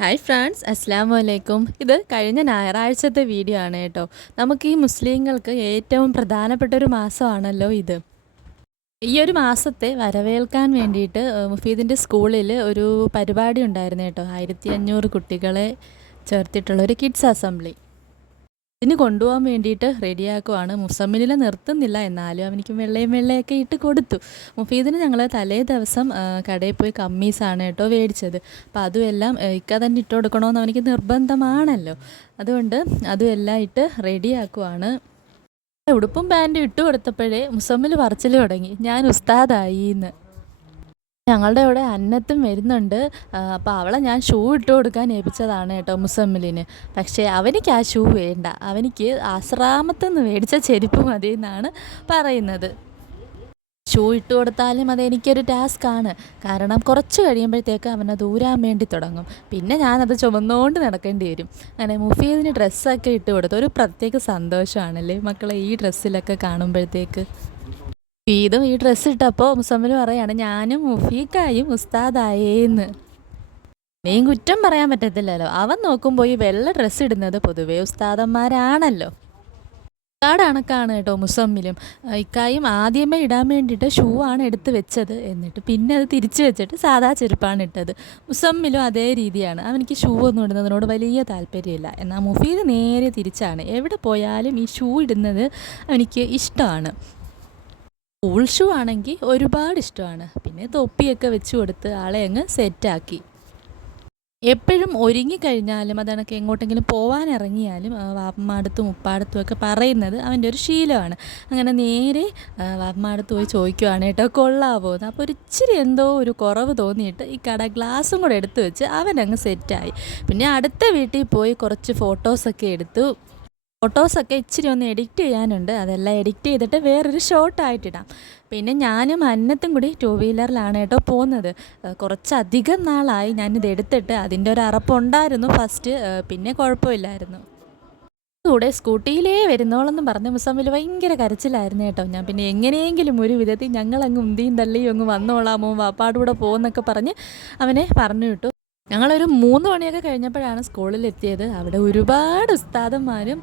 Hi friends അസ്സാം വലൈക്കും ഇത് കഴിഞ്ഞ ഞായറാഴ്ചത്തെ വീഡിയോ ആണ് കേട്ടോ. നമുക്ക് ഈ മുസ്ലിങ്ങൾക്ക് ഏറ്റവും പ്രധാനപ്പെട്ട ഒരു മാസമാണല്ലോ ഇത്. ഈ ഒരു മാസത്തെ വരവേൽക്കാൻ വേണ്ടിയിട്ട് മുഫീദിന്റെ സ്കൂളിൽ ഒരു പരിപാടി ഉണ്ടായിരുന്നു കേട്ടോ. ആയിരത്തി അഞ്ഞൂറ് കുട്ടികളെ ചേർത്തിട്ടുള്ള ഒരു കിഡ്സ് അസംബ്ലി ഇതിന് കൊണ്ടുപോകാൻ വേണ്ടിയിട്ട് റെഡിയാക്കുവാണ്. മുസമ്മിലിനെ നിർത്തുന്നില്ല. എന്നാലും അവനിക്ക് വെള്ളയും വെള്ളയൊക്കെ ഇട്ട് കൊടുത്തു. മുഫീദിന് ഞങ്ങൾ തലേ ദിവസം കടയിൽ പോയി കമ്മീസാണ് കേട്ടോ മേടിച്ചത്. അപ്പോൾ അതുമെല്ലാം ഇക്ക തന്നെ ഇട്ട് കൊടുക്കണമെന്ന് അവനിക്ക് നിർബന്ധമാണല്ലോ. അതുകൊണ്ട് അതും എല്ലാം ഇട്ട് റെഡിയാക്കുവാണ്. ഉടുപ്പും പാന്റും ഇട്ട് കൊടുത്തപ്പോഴേ മുസമ്മിൽ പറച്ചിൽ തുടങ്ങി. ഞാൻ ഉസ്താദായി എന്ന്. ഞങ്ങളുടെ ഇവിടെ അന്നത്തും വരുന്നുണ്ട്. അപ്പോൾ അവളെ ഞാൻ ഷൂ ഇട്ട് കൊടുക്കാൻ ഏൽപ്പിച്ചതാണ് കേട്ടോ മുസമ്മിലിന്. പക്ഷേ അവനിക്ക് ആ ഷൂ വേണ്ട. അവനിക്ക് ആശ്രാമത്തുനിന്ന് മേടിച്ച ചെരുപ്പ് മതി എന്നാണ് പറയുന്നത്. ഷൂ ഇട്ട് കൊടുത്താലും അതെനിക്കൊരു ആണ് കാരണം കുറച്ച് കഴിയുമ്പോഴത്തേക്ക് അവനെ ദൂരാൻ വേണ്ടി തുടങ്ങും. പിന്നെ ഞാനത് ചുമന്നുകൊണ്ട് നടക്കേണ്ടി വരും. അങ്ങനെ മുഫീദിന് ഡ്രസ്സൊക്കെ ഇട്ട് കൊടുത്തു ഒരു പ്രത്യേക സന്തോഷമാണല്ലേ മക്കളെ ഈ ഡ്രസ്സിലൊക്കെ കാണുമ്പോഴത്തേക്ക്? ഈദും ഈ ഡ്രസ്സ് ഇട്ടപ്പോൾ മുസമ്മിൽ പറയാണ് ഞാനും മുഫീക്കായും ഉസ്താദായേന്ന്. നീ കുറ്റം പറയാൻ പറ്റത്തില്ലല്ലോ. അവൻ നോക്കുമ്പോൾ ഈ വെള്ള ഡ്രസ് ഇടുന്നത് പൊതുവേ ഉസ്താദന്മാരാണല്ലോ. ഉസ്താദ് കണക്കാണ് കേട്ടോ മുസമ്മിലും. ഇക്കായും ആദ്യമേ ഇടാൻ വേണ്ടിയിട്ട് ഷൂ ആണ് എടുത്ത് വെച്ചത്. എന്നിട്ട് പിന്നെ അത് തിരിച്ചു വെച്ചിട്ട് സാധാ ചെരുപ്പാണ് ഇട്ടത്. മുസമ്മിലും അതേ രീതിയാണ്. അവനിക്ക് ഷൂ ഒന്നും ഇടുന്നതിനോട് വലിയ താല്പര്യമില്ല. എന്നാൽ മുഫീദ് നേരെ തിരിച്ചാണ്. എവിടെ പോയാലും ഈ ഷൂ ഇടുന്നത് അവനിക്ക് ഇഷ്ടമാണ്. സ്കൂൾ ഷൂ ആണെങ്കിൽ ഒരുപാട് ഇഷ്ടമാണ്. പിന്നെ തൊപ്പിയൊക്കെ വെച്ച് കൊടുത്ത് ആളെ അങ്ങ് സെറ്റാക്കി. എപ്പോഴും ഒരുങ്ങിക്കഴിഞ്ഞാലും അതണക്ക് എങ്ങോട്ടെങ്കിലും പോകാൻ ഇറങ്ങിയാലും ആ, വാപ്പമ്മടുത്തും ഉപ്പാടത്തും ഒക്കെ പറയുന്നത് അവന്റെ ഒരു ശീലമാണ്. അങ്ങനെ നേരെ വാപ്പമാടത്ത് പോയി ചോദിക്കുവാണ് കേട്ടോ കൊള്ളാവോന്ന് അപ്പോൾ ഒരു ഇച്ചിരി എന്തോ ഒരു കുറവ് തോന്നിയിട്ട് ഈ കട ഗ്ലാസും കൂടെ എടുത്തു വെച്ച് അവനങ്ങ് സെറ്റായി. പിന്നെ അടുത്ത വീട്ടിൽ പോയി കുറച്ച് ഫോട്ടോസൊക്കെ എടുത്തു. ഫോട്ടോസൊക്കെ ഇച്ചിരി ഒന്ന് എഡിറ്റ് ചെയ്യാനുണ്ട്. അതെല്ലാം എഡിറ്റ് ചെയ്തിട്ട് വേറൊരു ഷോർട്ടായിട്ടിടാം പിന്നെ ഞാനും അന്നത്തും കൂടി ടൂ വീലറിലാണ് കേട്ടോ പോകുന്നത്. കുറച്ചധികം നാളായി ഞാനിത് എടുത്തിട്ട് അതിന്റെ ഒരു അറപ്പുണ്ടായിരുന്നു ഫസ്റ്റ്. പിന്നെ കുഴപ്പമില്ലായിരുന്നു. കൂടെ സ്കൂട്ടിയിലേ വരുന്നോളെന്ന് പറഞ്ഞ മുസമ്മിൽ ഭയങ്കര കരച്ചിലായിരുന്നു കേട്ടോ. ഞാൻ പിന്നെ എങ്ങനെയെങ്കിലും ഒരു വിധത്തിൽ ഞങ്ങളങ്ങ് ഉന്തിയും തള്ളിയും അങ്ങ് വന്നോളാമോ വാപ്പാടൂടെ പോകുന്നൊക്കെ പറഞ്ഞ് അവനെ പറഞ്ഞു വിട്ടു ഞങ്ങളൊരു മൂന്ന് മണിയൊക്കെ കഴിഞ്ഞപ്പോഴാണ് സ്കൂളിൽ എത്തിയത് അവിടെ ഒരുപാട് ഉസ്താദന്മാരും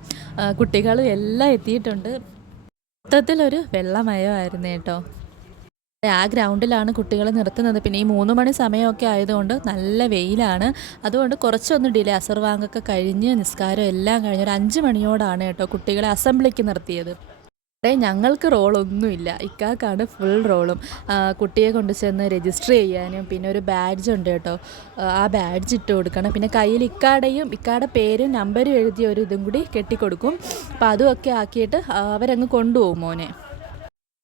കുട്ടികളും എല്ലാം എത്തിയിട്ടുണ്ട്. മൊത്തത്തിലൊരു വെള്ളമയമായിരുന്നു കേട്ടോ. ആ ഗ്രൗണ്ടിലാണ് കുട്ടികളെ നിർത്തുന്നത്. പിന്നെ ഈ മൂന്ന് മണി സമയമൊക്കെ ആയതുകൊണ്ട് നല്ല വെയിലാണ്. അതുകൊണ്ട് കുറച്ചൊന്ന് ഡിലേ അസർവാങ്കൊക്കെ കഴിഞ്ഞ് നിസ്കാരം എല്ലാം കഴിഞ്ഞ് ഒരു അഞ്ച് മണിയോടാണ് കേട്ടോ കുട്ടികളെ അസംബ്ലിക്ക് നിർത്തിയത്. ഞങ്ങൾക്ക് റോളൊന്നുമില്ല. ഇക്കാക്കാണ് ഫുൾ റോളും. കുട്ടിയെ കൊണ്ട് ചെന്ന് രജിസ്റ്റർ ചെയ്യാനും പിന്നെ ഒരു ബാഡ്ജ് ഉണ്ട് കേട്ടോ. ആ, ബാഡ്ജ് ഇട്ട് കൊടുക്കണം. പിന്നെ കയ്യിൽ ഇക്കാടെയും ഇക്കാടെ പേരും നമ്പരും എഴുതിയ ഒരു ഇതും കൂടി കെട്ടിക്കൊടുക്കും. അപ്പോൾ അതുമൊക്കെ ആക്കിയിട്ട് അവരങ്ങ് കൊണ്ടുപോകും മോനെ.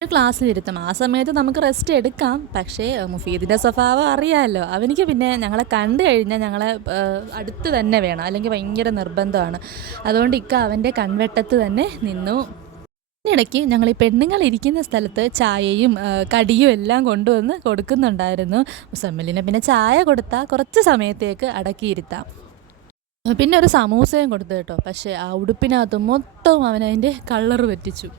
ക്ലാസ്സിലിരുത്തും ആ സമയത്ത് നമുക്ക് റെസ്റ്റ് എടുക്കാം. പക്ഷേ മുഫീദിന്റെ സ്വഭാവം അറിയാമല്ലോ അവനിക്ക് പിന്നെ ഞങ്ങളെ കണ്ടു കഴിഞ്ഞാൽ ഞങ്ങളെ അടുത്ത് തന്നെ വേണം. അല്ലെങ്കിൽ ഭയങ്കര നിർബന്ധമാണ്. അതുകൊണ്ട് ഇക്ക അവന്റെ കൺവെട്ടത്ത് തന്നെ നിന്നു. ഇതിനിടയ്ക്ക് ഞങ്ങൾ ഈ പെണ്ണുങ്ങൾ ഇരിക്കുന്ന സ്ഥലത്ത് ചായയും കടിയും എല്ലാം കൊണ്ടുവന്ന് കൊടുക്കുന്നുണ്ടായിരുന്നു. മുസമ്മലിനെ പിന്നെ ചായ കൊടുത്താൽ കുറച്ച് സമയത്തേക്ക് അടക്കിയിരുത്താം. പിന്നെ ഒരു സമൂസയും കൊടുത്തു കേട്ടോ. പക്ഷേ ആ ഉടുപ്പിനകത്ത് മൊത്തം അവനതിന്റെ കളറ് പറ്റിച്ചു.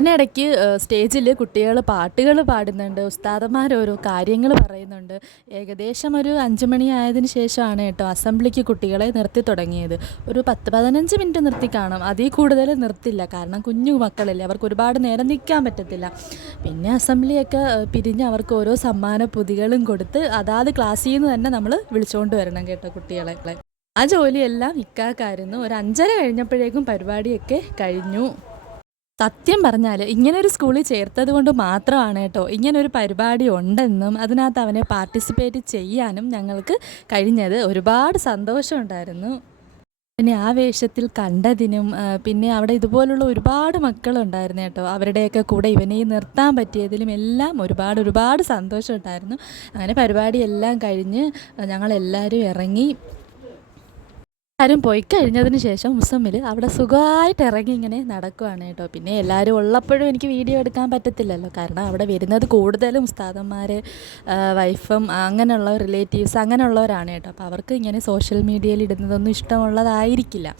അതിനിടയ്ക്ക് സ്റ്റേജിൽ കുട്ടികൾ പാട്ടുകൾ പാടുന്നുണ്ട്. ഉസ്താദന്മാർ ഓരോ കാര്യങ്ങൾ പറയുന്നുണ്ട്. ഏകദേശം ഒരു അഞ്ച് മണിയായതിനു ശേഷമാണ് കേട്ടോ അസംബ്ലിക്ക് കുട്ടികളെ നിർത്തി തുടങ്ങിയത്. ഒരു പത്ത് പതിനഞ്ച് മിനിറ്റ് നിർത്തി കാണും. അതിൽ കൂടുതൽ നിർത്തില്ല. കാരണം കുഞ്ഞു മക്കളല്ലേ. അവർക്ക് ഒരുപാട് നേരം നിൽക്കാൻ പറ്റത്തില്ല. പിന്നെ അസംബ്ലിയൊക്കെ പിരിഞ്ഞ് അവർക്ക് ഓരോ സമ്മാന പൊതികളും കൊടുത്ത് അതാത് ക്ലാസ്സിൽ നിന്ന് തന്നെ നമ്മൾ വിളിച്ചുകൊണ്ട് വരണം കേട്ടോ കുട്ടികളെ. ആ ജോലിയെല്ലാം ഇക്കാക്കായിരുന്നു. ഒരു അഞ്ചര കഴിഞ്ഞപ്പോഴേക്കും പരിപാടിയൊക്കെ കഴിഞ്ഞു. സത്യം പറഞ്ഞാൽ ഇങ്ങനെ ഒരു സ്കൂളിൽ ചേർത്തത് കൊണ്ട് മാത്രമാണ് കേട്ടോ. ഇങ്ങനൊരു പരിപാടി ഉണ്ടെന്നും അതിനകത്ത് അവനെ പാർട്ടിസിപ്പേറ്റ് ചെയ്യാനും ഞങ്ങൾക്ക് കഴിഞ്ഞത് ഒരുപാട് സന്തോഷമുണ്ടായിരുന്നു പിന്നെ ആ വേഷത്തിൽ കണ്ടതിനും പിന്നെ അവിടെ ഇതുപോലുള്ള ഒരുപാട് മക്കളുണ്ടായിരുന്നു കേട്ടോ. അവരുടെയൊക്കെ കൂടെ ഇവനെ നിർത്താൻ പറ്റിയതിലും എല്ലാം ഒരുപാട് ഒരുപാട് സന്തോഷമുണ്ടായിരുന്നു അങ്ങനെ പരിപാടിയെല്ലാം കഴിഞ്ഞ് ഞങ്ങളെല്ലാവരും ഇറങ്ങി എല്ലാവരും പോയി കഴിഞ്ഞതിന് ശേഷം മുസമ്മിൽ അവിടെ സുഖമായിട്ട് ഇറങ്ങി ഇങ്ങനെ നടക്കുവാണ് കേട്ടോ. പിന്നെ എല്ലാവരും ഉള്ളപ്പോഴും എനിക്ക് വീഡിയോ എടുക്കാൻ പറ്റത്തില്ലല്ലോ. കാരണം അവിടെ വരുന്നത് കൂടുതലും ഉസ്താദന്മാർ വൈഫും അങ്ങനെയുള്ള റിലേറ്റീവ്സ് അങ്ങനെയുള്ളവരാണ് കേട്ടോ. അപ്പോൾ അവർക്ക് ഇങ്ങനെ സോഷ്യൽ മീഡിയയിൽ ഇടുന്നതൊന്നും ഇഷ്ടമുള്ളതായിരിക്കില്ല.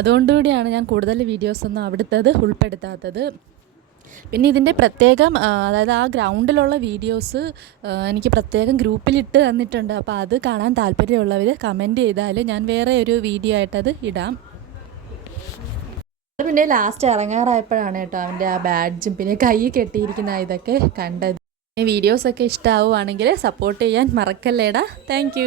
അതുകൊണ്ടുകൂടിയാണ് ഞാൻ കൂടുതൽ വീഡിയോസൊന്നും അവിടുത്തത് ഉൾപ്പെടുത്താത്തത്. പിന്നെ ഇതിന്റെ പ്രത്യേകം അതായത് ആ ഗ്രൗണ്ടിലുള്ള വീഡിയോസ് എനിക്ക് പ്രത്യേകം ഗ്രൂപ്പിലിട്ട് തന്നിട്ടുണ്ട്. അപ്പോൾ അത് കാണാൻ താല്പര്യമുള്ളവർ കമന്റ് ചെയ്താൽ ഞാൻ വേറെ ഒരു വീഡിയോ ആയിട്ടത് ഇടാം. പിന്നെ ലാസ്റ്റ് ഇറങ്ങാറായപ്പോഴാണ് കേട്ടോ അവന്റെ ആ ബാഡ്ജും പിന്നെ കൈ കെട്ടിയിരിക്കുന്ന ഇതൊക്കെ കണ്ടത്. വീഡിയോസൊക്കെ ഇഷ്ടമാവുകയാണെങ്കിൽ സപ്പോർട്ട് ചെയ്യാൻ മറക്കല്ലേടാ. താങ്ക്